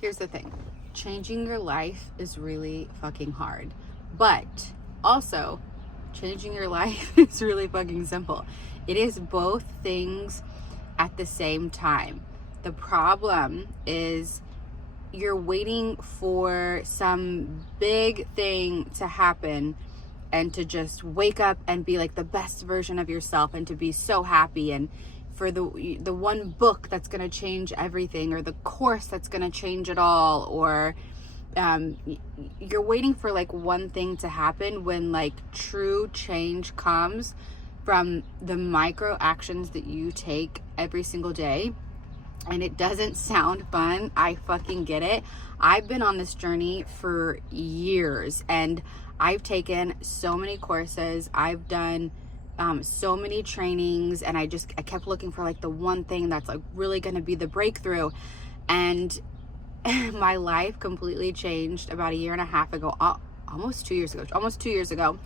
Here's the thing. Changing your life is really fucking hard. But also, changing your life is really fucking simple. It is both things at the same time. The problem is you're waiting for some big thing to happen and to just wake up and be like the best version of yourself and to be so happy, and for the one book that's going to change everything, or the course that's going to change it all, or you're waiting for like one thing to happen, when like true change comes from the micro actions that you take every single day. And it doesn't sound fun. I fucking get it. I've been on this journey for years, and I've taken so many courses. I've done so many trainings, and I kept looking for like the one thing that's like really going to be the breakthrough. And my life completely changed about a year and a half ago, almost 2 years ago,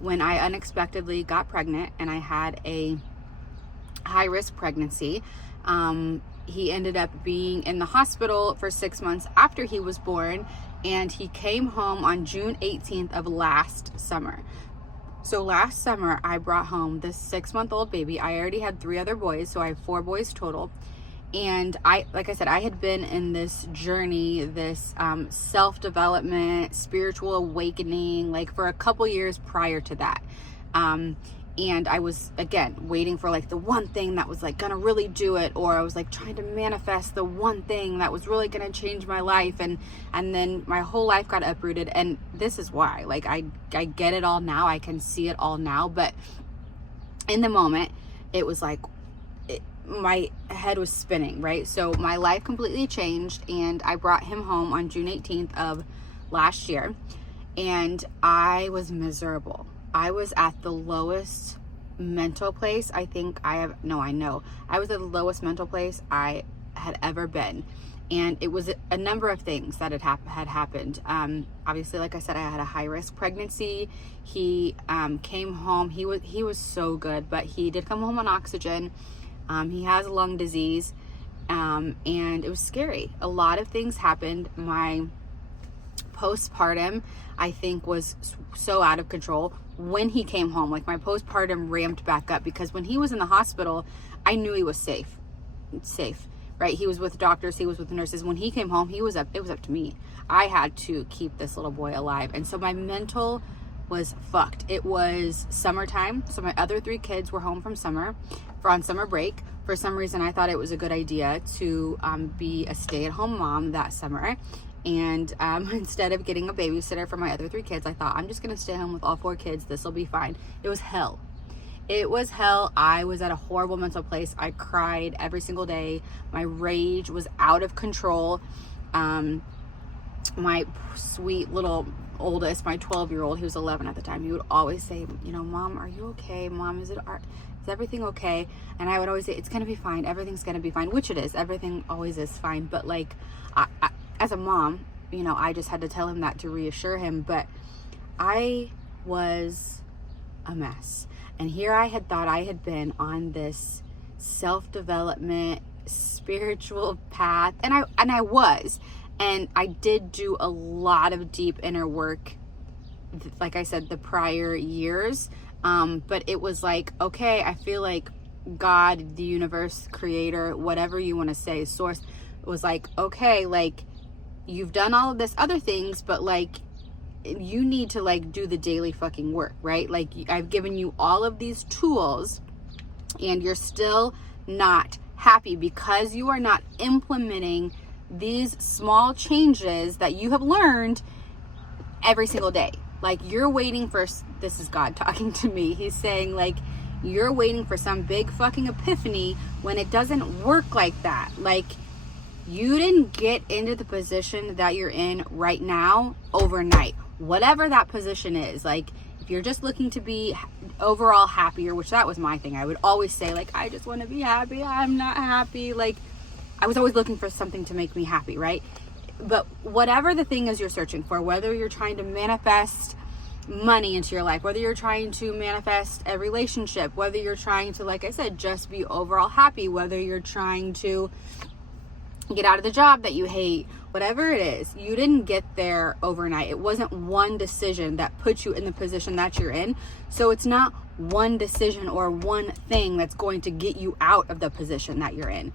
when I unexpectedly got pregnant, and I had a high risk pregnancy. He ended up being in the hospital for 6 months after he was born, and he came home on June 18th of last summer. So last summer, I brought home this 6-month-old baby. I already had 3 other boys, so I have 4 boys total. And like I said, I had been in this journey, this self-development, spiritual awakening, like for a couple years prior to that. And I was, again, waiting for like the one thing that was like gonna really do it, or I was like trying to manifest the one thing that was really gonna change my life, and then my whole life got uprooted. And this is why, like, I get it all now, I can see it all now, but in the moment, it was like, my head was spinning, right? So my life completely changed, and I brought him home on June 18th of last year, and I was miserable. I was at the lowest mental place I know. I was at the lowest mental place I had ever been. And it was a number of things that had happened. Obviously, like I said, I had a high risk pregnancy. He came home. He was so good, but he did come home on oxygen. He has lung disease. And it was scary. A lot of things happened. My postpartum, I think, was so out of control when he came home. Like, my postpartum ramped back up, because when he was in the hospital, I knew he was safe, right? He was with doctors, he was with nurses. When he came home, it was up to me. I had to keep this little boy alive. And so my mental was fucked. It was summertime, so my other 3 kids were home from on summer break. For some reason, I thought it was a good idea to be a stay-at-home mom that summer. And instead of getting a babysitter for my other 3 kids, I thought, I'm just going to stay home with all 4 kids. This will be fine. It was hell. It was hell. I was at a horrible mental place. I cried every single day. My rage was out of control. My sweet little oldest, my 12-year-old, he was 11 at the time, he would always say, Mom, are you okay? Mom, is everything okay? And I would always say, it's going to be fine. Everything's going to be fine, which it is. Everything always is fine. But like, I as a mom, I just had to tell him that to reassure him. But I was a mess. And here I had thought I had been on this self-development, spiritual path. And I was. And I did do a lot of deep inner work, like I said, the prior years. But it was like, okay, I feel like God, the universe, creator, whatever you want to say, source, was like, okay, like, you've done all of this other things, but like, you need to like do the daily fucking work, right? Like, I've given you all of these tools, and you're still not happy because you are not implementing these small changes that you have learned every single day. Like, you're waiting for, this is God talking to me. He's saying, like, you're waiting for some big fucking epiphany when it doesn't work like that. Like, you didn't get into the position that you're in right now overnight. Whatever that position is, like, if you're just looking to be overall happier, which that was my thing. I would always say, like, I just want to be happy. I'm not happy. Like, I was always looking for something to make me happy, right? But whatever the thing is you're searching for, whether you're trying to manifest money into your life, whether you're trying to manifest a relationship, whether you're trying to, like I said, just be overall happy, whether you're trying to get out of the job that you hate, whatever it is, you didn't get there overnight. It wasn't one decision that put you in the position that you're in. So it's not one decision or one thing that's going to get you out of the position that you're in.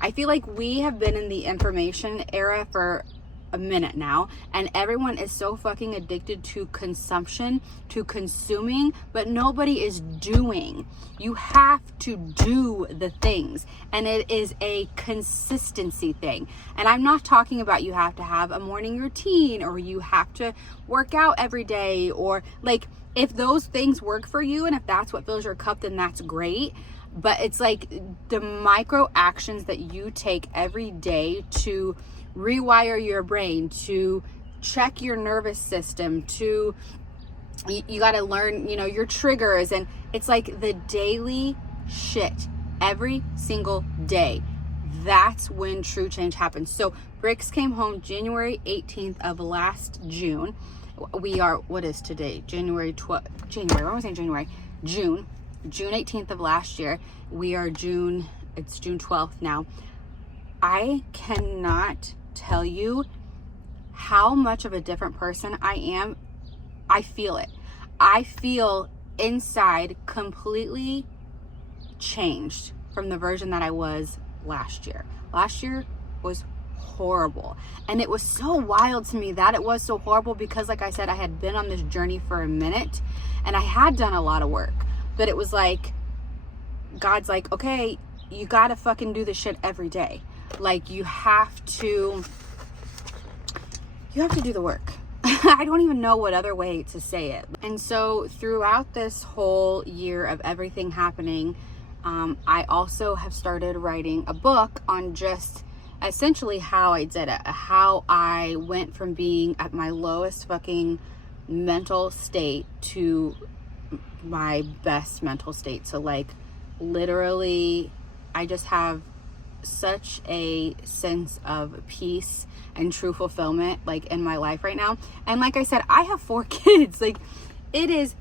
I feel like we have been in the information era for a minute now, and everyone is so fucking addicted to consumption, to consuming, but nobody is doing. You have to do the things, and it is a consistency thing. And I'm not talking about you have to have a morning routine, or you have to work out every day, or like, if those things work for you and if that's what fills your cup, then that's great. But it's like the micro actions that you take every day to rewire your brain, to check your nervous system, to you got to learn, you know, your triggers. And it's like the daily shit every single day. That's when true change happens. So Bricks came home January 18th of last June. We are, what is today? June 18th of last year. We are it's June 12th now. I cannot tell you how much of a different person I am. I feel it. I feel inside completely changed from the version that I was last year. Last year was horrible. And it was so wild to me that it was so horrible because, like I said, I had been on this journey for a minute and I had done a lot of work. But it was like, God's like, okay, you gotta fucking do this shit every day. Like, you have to do the work. I don't even know what other way to say it. And so throughout this whole year of everything happening, I also have started writing a book on just essentially how I did it, how I went from being at my lowest fucking mental state to my best mental state. So like, literally, I just have such a sense of peace and true fulfillment like in my life right now. And like I said, I have 4 kids. Like, it is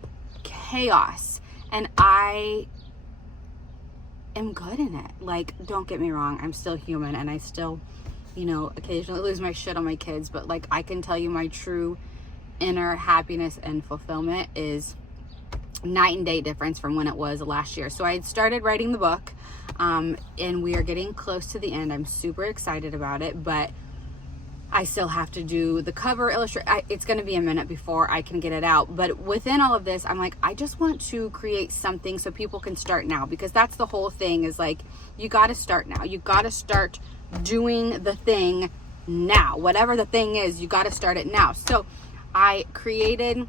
chaos and I am good in it. Like, don't get me wrong, I'm still human and I still, you know, occasionally lose my shit on my kids, but like, I can tell you my true inner happiness and fulfillment is night and day difference from when it was last year. So I had started writing the book, and we are getting close to the end. I'm super excited about it, but I still have to do the cover, illustrate. It's going to be a minute before I can get it out. But within all of this, I'm like, I just want to create something so people can start now, because that's the whole thing, is like, you got to start now. You got to start doing the thing now. Whatever the thing is, you got to start it now. So I created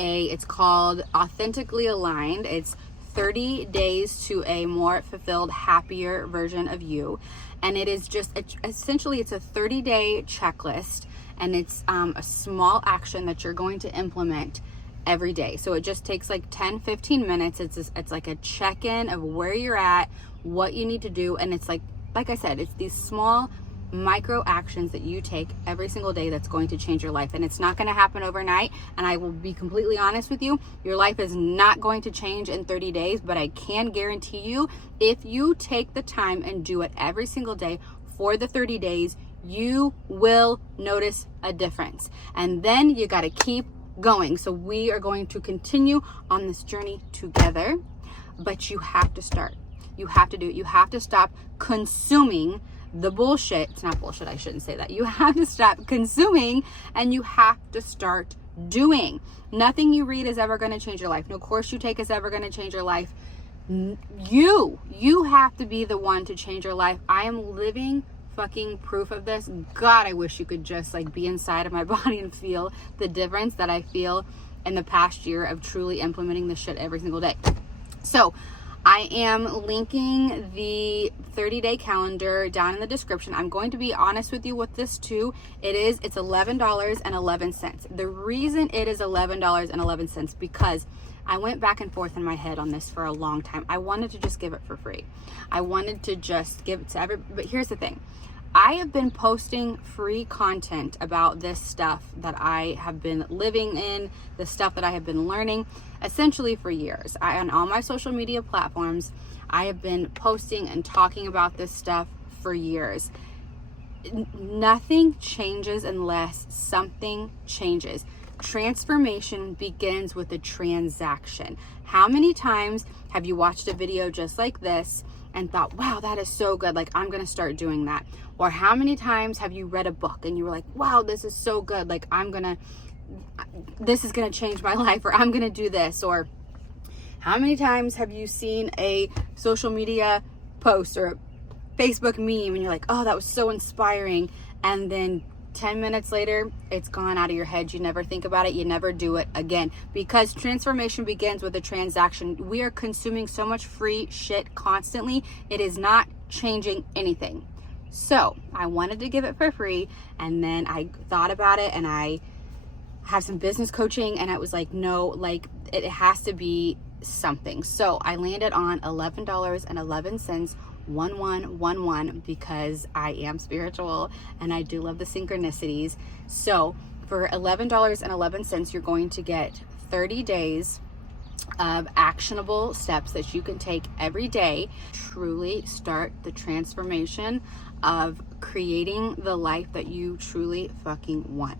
it's called Authentically Aligned. It's 30 days to a more fulfilled, happier version of you. And it is just, essentially, it's a 30-day checklist, and it's a small action that you're going to implement every day. So it just takes like 10-15 minutes. It's like a check-in of where you're at, what you need to do. And it's like I said, it's these small micro actions that you take every single day that's going to change your life. And it's not going to happen overnight. And I will be completely honest with you, your life is not going to change in 30 days, but I can guarantee you, if you take the time and do it every single day for the 30 days, you will notice a difference. And then you got to keep going. So we are going to continue on this journey together, but you have to start. You have to do it. You have to stop consuming the bullshit. It's not bullshit, I shouldn't say that. You have to stop consuming and you have to start doing. Nothing you read is ever going to change your life. No course you take is ever going to change your life. You have to be the one to change your life. I am living fucking proof of this. God, I wish you could just like be inside of my body and feel the difference that I feel in the past year of truly implementing this shit every single day. So I am linking the 30-day calendar down in the description. I'm going to be honest with you with this too. It's $11.11. The reason it is $11.11 because I went back and forth in my head on this for a long time. I wanted to just give it for free. I wanted to just give it to everybody. But here's the thing. I have been posting free content about this stuff that I have been living in, the stuff that I have been learning, essentially for years. On all my social media platforms, I have been posting and talking about this stuff for years. Nothing changes unless something changes. Transformation begins with a transaction. How many times have you watched a video just like this and thought, wow, that is so good, like I'm gonna start doing that? Or how many times have you read a book and you were like, wow, this is so good, like this is gonna change my life, or I'm gonna do this? Or how many times have you seen a social media post or a Facebook meme and you're like, oh, that was so inspiring, and then 10 minutes later, it's gone out of your head. You never think about it. You never do it again, because transformation begins with a transaction. We are consuming so much free shit constantly. It is not changing anything. So I wanted to give it for free, and then I thought about it, and I have some business coaching, and it was like, no, like it has to be something. So I landed on $11.11, 1111, because I am spiritual and I do love the synchronicities. So for $11.11, you're going to get 30 days of actionable steps that you can take every day, truly start the transformation of creating the life that you truly fucking want.